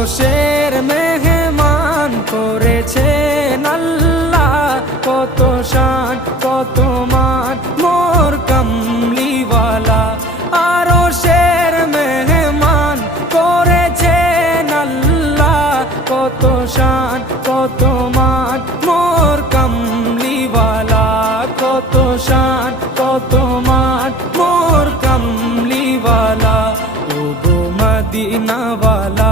আরশের মেহমান করেছেন আল্লাহ, কত শান কত মান মোর কামলিওয়ালা। আরশের মেহমান করেছেন আল্লাহ, কত শান কত মান মোর কামলিওয়ালা, কত শান কত মান মোর কামলিওয়ালা। ও গো মদিনাওয়ালা